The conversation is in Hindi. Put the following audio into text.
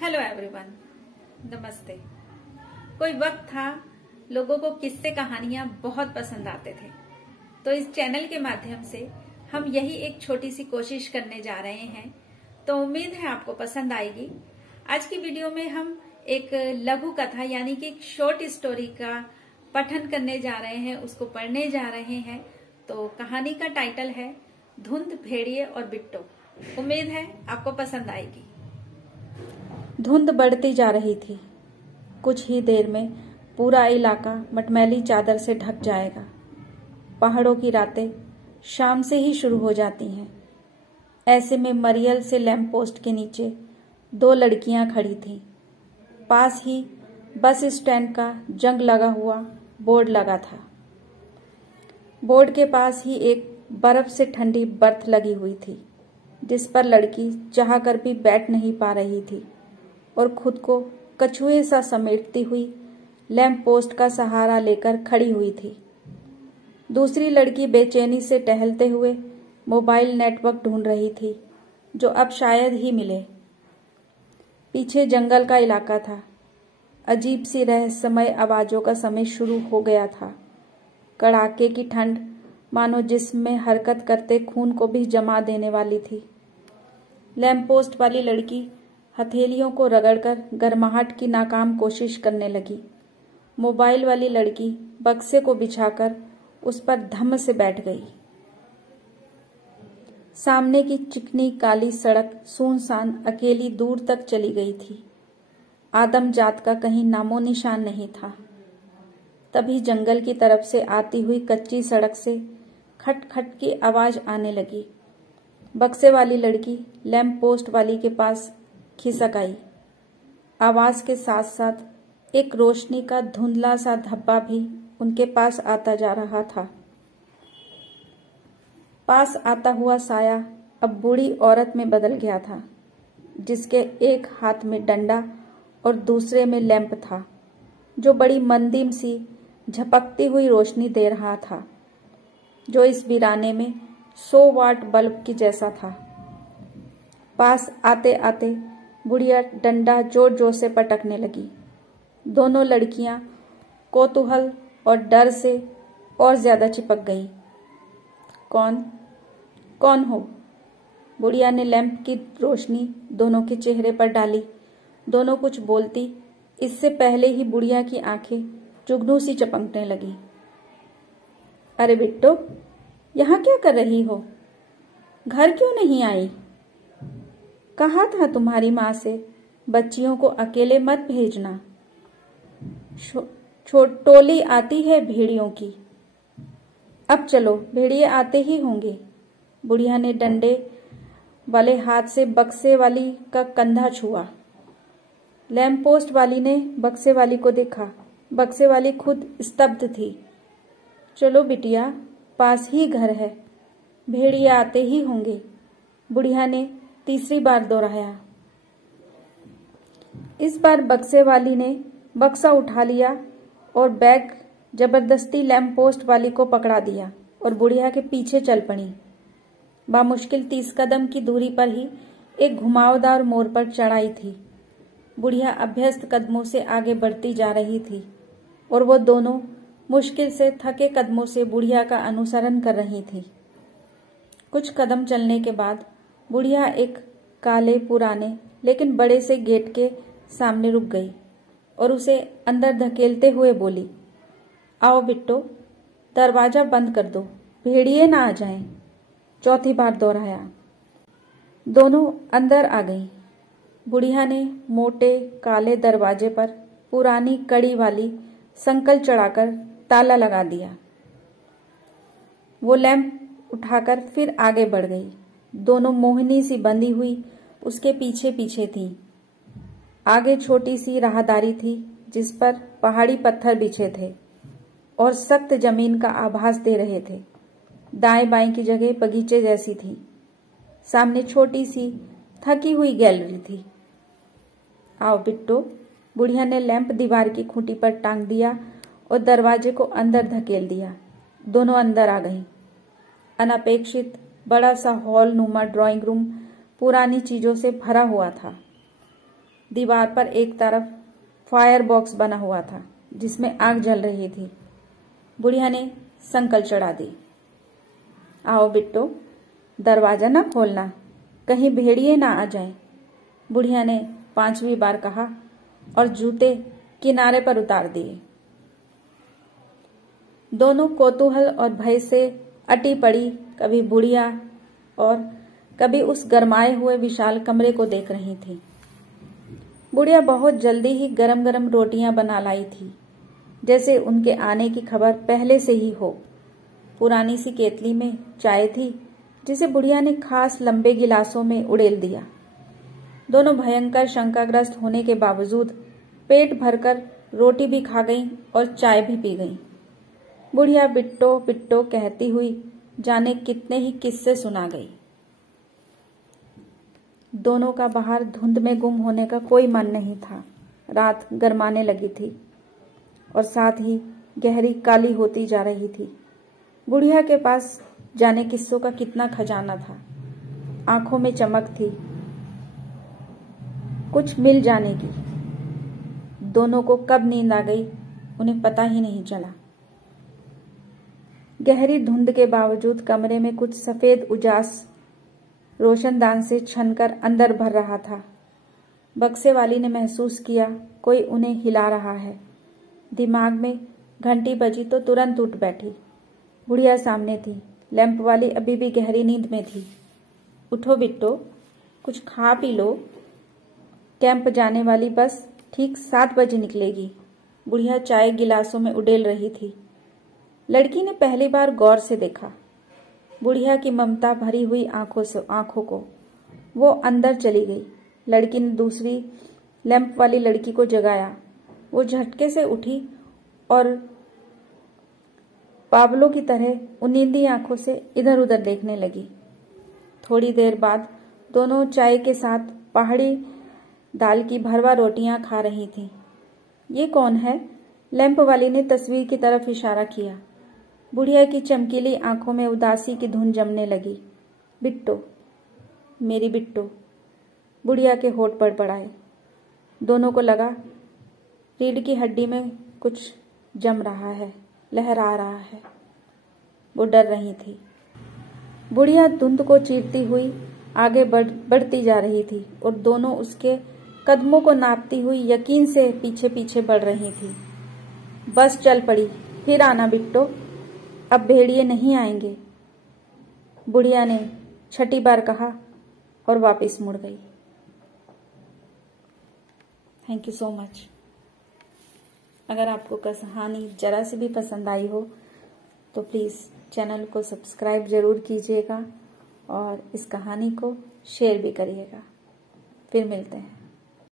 हेलो एवरीवन, नमस्ते। कोई वक्त था लोगों को किस्से कहानियां बहुत पसंद आते थे, तो इस चैनल के माध्यम से हम यही एक छोटी सी कोशिश करने जा रहे हैं। तो उम्मीद है आपको पसंद आएगी। आज की वीडियो में हम एक लघु कथा यानी कि एक शॉर्ट स्टोरी का पठन करने जा रहे हैं, उसको पढ़ने जा रहे हैं। तो कहानी का टाइटल है धुंध, भेड़िए और बिट्टो। उम्मीद है आपको पसंद आएगी। धुंध बढ़ती जा रही थी। कुछ ही देर में पूरा इलाका मटमैली चादर से ढक जाएगा। पहाड़ों की रातें शाम से ही शुरू हो जाती हैं। ऐसे में मरियल से लैंप पोस्ट के नीचे दो लड़कियां खड़ी थीं। पास ही बस स्टैंड का जंग लगा हुआ बोर्ड लगा था। बोर्ड के पास ही एक बर्फ से ठंडी बर्थ लगी हुई थी, जिस पर लड़की चाह कर भी बैठ नहीं पा रही थी और खुद को कछुए सा समेटती हुई लैंप पोस्ट का सहारा लेकर खड़ी हुई थी। दूसरी लड़की बेचैनी से टहलते हुए मोबाइल नेटवर्क ढूंढ रही थी, जो अब शायद ही मिले। पीछे जंगल का इलाका था। अजीब सी रहस्यमय आवाजों का समय शुरू हो गया था। कड़ाके की ठंड मानो जिस्म में हरकत करते खून को भी जमा देने वाली थी। लैंप पोस्ट वाली लड़की हथेलियों को रगड़कर गर्माहट की नाकाम कोशिश करने लगी। मोबाइल वाली लड़की बक्से को बिछाकर उस पर धम्म से बैठ गई। सामने की चिकनी काली सड़क सुनसान अकेली दूर तक चली गई थी। आदम जात का कहीं नामो निशान नहीं था। तभी जंगल की तरफ से आती हुई कच्ची सड़क से खट खट की आवाज आने लगी। बक्से वाली लड़की लैंप पोस्ट वाली के पास खिसक आई। आवाज के साथ साथ एक रोशनी का धुंधला सा धब्बा भी उनके पास आता जा रहा था। पास आता हुआ साया अब बूढ़ी औरत में बदल गया था, जिसके एक हाथ में डंडा और दूसरे में लैंप था, जो बड़ी मंदिम सी झपकती हुई रोशनी दे रहा था, जो इस वीराने में 100 वाट बल्ब की जैसा था। पास आते आते बुढ़िया डंडा जोर जोर से पटकने लगी। दोनों लड़कियां कौतूहल और डर से और ज्यादा चिपक गईं। कौन हो? बुढ़िया ने लैंप की रोशनी दोनों के चेहरे पर डाली। दोनों कुछ बोलती इससे पहले ही बुढ़िया की आंखें जुगनू सी चमकने लगी। अरे बिट्टो, यहाँ क्या कर रही हो? घर क्यों नहीं आई? कहा था तुम्हारी माँ से बच्चियों को अकेले मत भेजना। टोली आती है भेड़ियों की। अब चलो, भेड़िए आते ही होंगे। बुढ़िया ने डंडे वाले हाथ से बक्से वाली का कंधा छुआ। लैंप पोस्ट वाली ने बक्से वाली को देखा। बक्से वाली खुद स्तब्ध थी। चलो बिटिया, पास ही घर है, भेड़िए आते ही होंगे, बुढ़िया ने तीसरी बार दोहराया। इस बार बक्से वाली ने बक्सा उठा लिया और बैग जबरदस्ती लैंप पोस्ट वाली को पकड़ा दिया और बुढ़िया के पीछे चल पड़ी। बामुश्किल 30 कदम की दूरी पर ही एक घुमावदार मोड़ पर चढ़ाई थी। बुढ़िया अभ्यस्त कदमों से आगे बढ़ती जा रही थी और वो दोनों मुश्किल से थके कदमों से बुढ़िया का अनुसरण कर रही थी। कुछ कदम चलने के बाद बुढ़िया एक काले पुराने लेकिन बड़े से गेट के सामने रुक गई और उसे अंदर धकेलते हुए बोली, आओ बिट्टो, दरवाजा बंद कर दो, भेड़िए ना आ जाएं। चौथी बार दोहराया। दोनों अंदर आ गईं। बुढ़िया ने मोटे काले दरवाजे पर पुरानी कड़ी वाली संकल चढ़ाकर ताला लगा दिया। वो लैंप उठाकर फिर आगे बढ़ गई। दोनों मोहिनी सी बंधी हुई उसके पीछे पीछे थी। आगे छोटी सी राहदारी थी, जिस पर पहाड़ी पत्थर बिछे थे और सख्त जमीन का आभास दे रहे थे। दाएं बाएं की जगह बगीचे जैसी थी। सामने छोटी सी थकी हुई गैलरी थी। आओ बिट्टो, बुढ़िया ने लैंप दीवार की खूंटी पर टांग दिया और दरवाजे को अंदर धकेल दिया। दोनों अंदर आ गईं। अनपेक्षित बड़ा सा हॉल नुमा ड्राइंग रूम पुरानी चीजों से भरा हुआ था। दीवार पर एक तरफ फायर बॉक्स बना हुआ था जिसमें आग जल रही थी। बुढ़िया ने संकल चढ़ा दी। आओ बिट्टो, दरवाजा ना खोलना, कहीं भेड़िए ना आ जाएं। बुढ़िया ने 5वीं बार कहा और जूते किनारे पर उतार दिए। दोनों कौतूहल और भय से अटी पड़ी कभी बुढ़िया और कभी उस गरमाए हुए विशाल कमरे को देख रही थी। बुढ़िया बहुत जल्दी ही गरम गरम रोटियां बना लाई थी, जैसे उनके आने की खबर पहले से ही हो। पुरानी सी केतली में चाय थी जिसे बुढ़िया ने खास लंबे गिलासों में उड़ेल दिया। दोनों भयंकर शंकाग्रस्त होने के बावजूद पेट भरकर रोटी भी खा गईं और चाय भी पी गईं। बुढ़िया बिट्टो बिट्टो कहती हुई जाने कितने ही किस्से सुना गई। दोनों का बाहर धुंध में गुम होने का कोई मन नहीं था। रात गरमाने लगी थी और साथ ही गहरी काली होती जा रही थी। बुढ़िया के पास जाने किस्सों का कितना खजाना था। आंखों में चमक थी कुछ मिल जाने की। दोनों को कब नींद आ गई उन्हें पता ही नहीं चला। गहरी धुंध के बावजूद कमरे में कुछ सफेद उजास रोशनदान से छनकर अंदर भर रहा था। बक्से वाली ने महसूस किया कोई उन्हें हिला रहा है। दिमाग में घंटी बजी तो तुरंत उठ बैठी। बुढ़िया सामने थी। लैंप वाली अभी भी गहरी नींद में थी। उठो बिट्टो, कुछ खा पी लो। कैंप जाने वाली बस ठीक 7 बजे निकलेगी। बुढ़िया चाय गिलासों में उड़ेल रही थी। लड़की ने पहली बार गौर से देखा बुढ़िया की ममता भरी हुई आंखों को। वो अंदर चली गई। लड़की ने दूसरी लैंप वाली लड़की को जगाया। वो झटके से उठी और पावलों की तरह उनींदी आंखों से इधर उधर देखने लगी। थोड़ी देर बाद दोनों चाय के साथ पहाड़ी दाल की भरवा रोटियां खा रही थीं। ये कौन है? लैंप वाली ने तस्वीर की तरफ इशारा किया। बुढ़िया की चमकीली आंखों में उदासी की धुन जमने लगी। बिट्टो, मेरी बिट्टो। बुढ़िया के होठ बड़बड़ाए। दोनों को लगा रीढ़ की हड्डी में कुछ जम रहा है, लहरा रहा है। वो डर रही थी। बुढ़िया धुंध को चीरती हुई आगे बढ़ती जा रही थी और दोनों उसके कदमों को नापती हुई यकीन से पीछे पीछे बढ़ रही थी। बस चल पड़ी। फिर आना बिट्टो, अब भेड़िए नहीं आएंगे। बुढ़िया ने 6ठी बार कहा और वापस मुड़ गई। Thank you so much. अगर आपको कहानी जरा से भी पसंद आई हो तो प्लीज़ चैनल को सब्सक्राइब जरूर कीजिएगा और इस कहानी को शेयर भी करिएगा। फिर मिलते हैं।